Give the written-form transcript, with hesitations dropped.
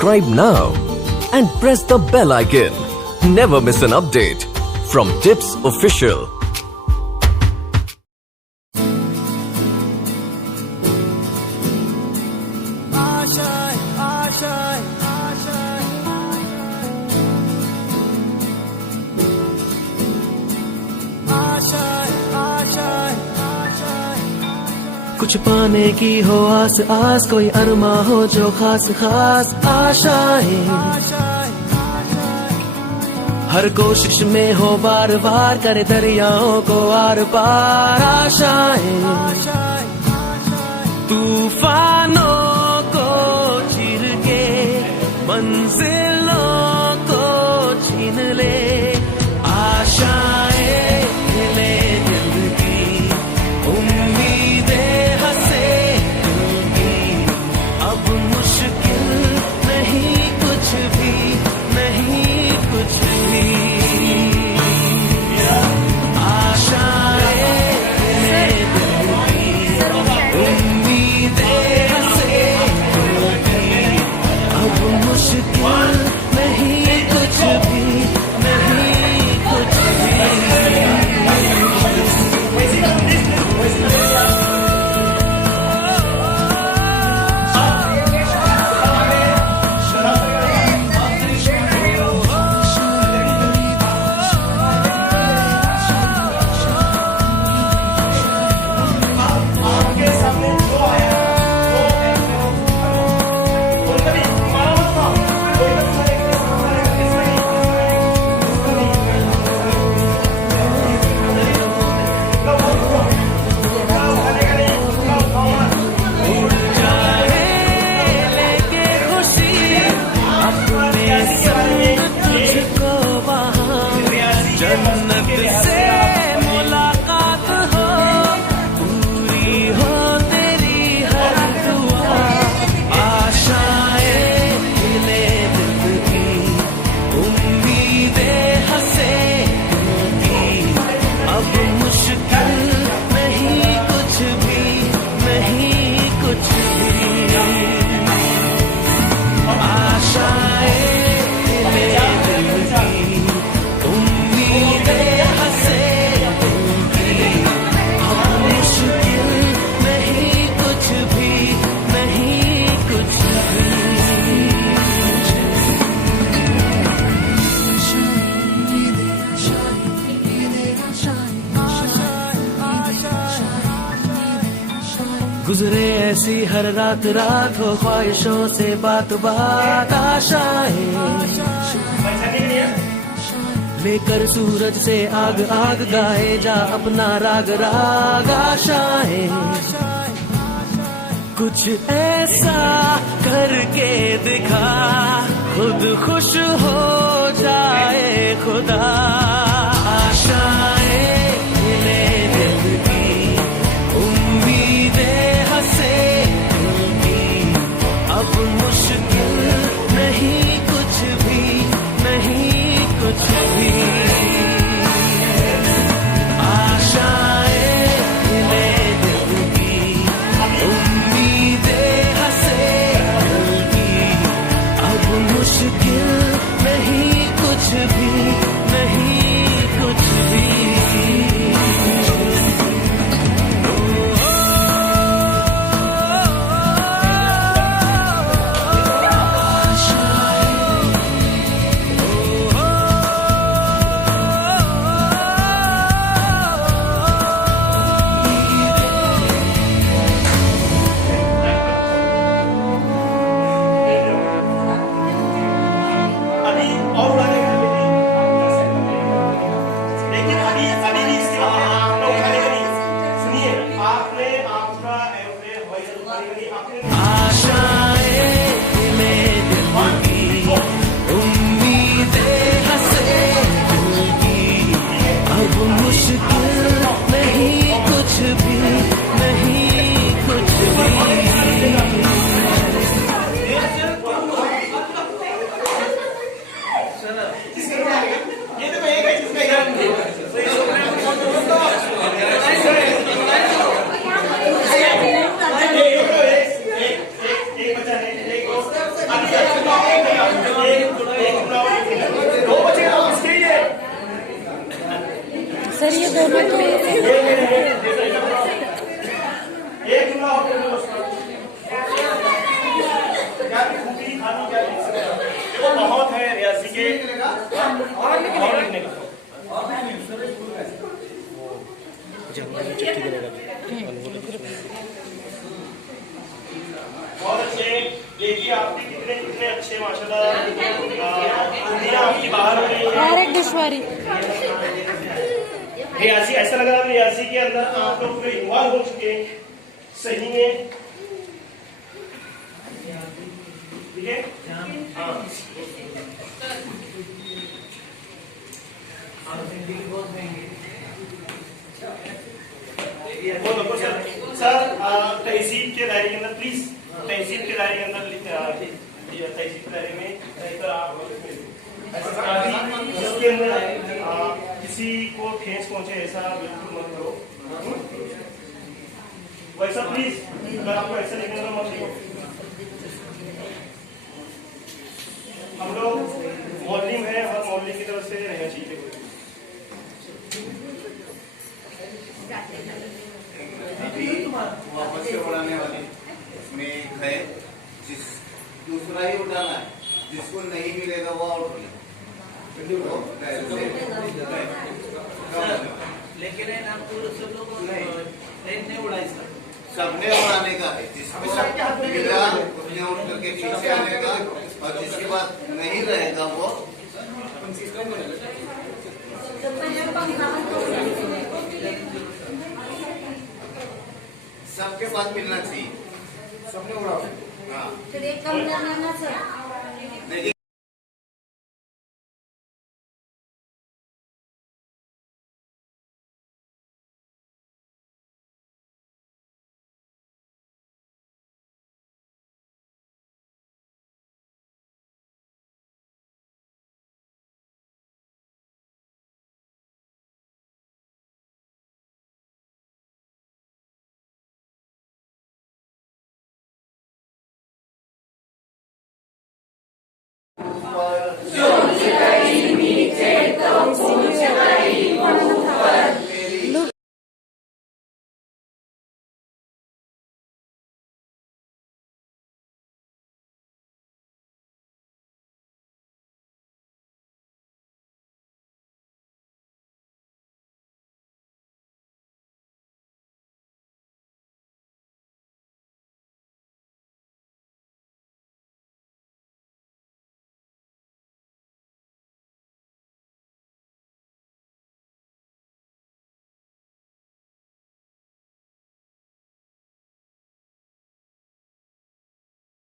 Subscribe now and press the bell icon. Never miss an update from Tips Official. कुछ पाने की हो आस आस, कोई अरमा हो जो खास खास आशाएं, हर कोशिश में हो बार बार, करे दरियाओं को आर पार आशाएं, तूफानों को चीर के मंजिलों को छीन ले आशाएं, ले दिल की उम्मीदें हंसे दिल की, अब मुश्किल नहीं कुछ भी, नहीं कुछ भी, आशाएं ले दिल की उम्मीदें हंसे दिल की, अब मुश्किल नहीं कुछ भी, नहीं कुछ भी। गुजरे ऐसी हर रात रात, हो ख्वाहिशों से बात बात आशाएं, लेकर सूरज से आग आग, गाए जा अपना राग राग आशाएं, कुछ ऐसा करके दिखा खुद खुश हो जाए खुदा, आशाएं ले दिल की उम्मीदें हंसे दिल की, अब मुश्किल नहीं कुछ भी, नहीं कुछ भी, आशाएं ले दिल की उम्मीदें हंसे दिल की, अब मुश्किल नहीं कुछ भी, नहीं कुछ भी। बहुत अच्छे। देखिए आपके कितने कितने अच्छे माशाल्लाह उंगलियां आपकी बाहर हो रही है। एक डिशवारी रियासी ऐसा लग रहा है रियासी के अंदर आप लोग पूरे इन्वॉल्व हो चुके हैं सही में, ठीक है। हाँ वो सर तहसीब के दायरे के अंदर प्लीज, तहसीब के दायरे के अंदर तहसीब के दायरे में आप इसके अंदर किसी को ठेस पहुंचे ऐसा बिल्कुल मत करो, वैसा प्लीज अगर आपको ऐसा लिखने का मत लिखो। हम लोग मॉडलिंग है, हर मॉडलिंग की तरफ से रहना चाहिए। अभी वापस से उड़ाने वाली इसमें है, जिस दूसरा ही उड़ाना है, जिसको नहीं मिलेगा वो आउट हो जाएगा। लेकिन नहीं उड़ाई सर, सबने उड़ाने का है, जिसको मिला उसने उठ करके पीछे आने का, और जिसके पास नहीं रहेगा वो सबके पास मिलना चाहिए। सबने उड़ाओ। हाँ फिर एक कम करना ना सर।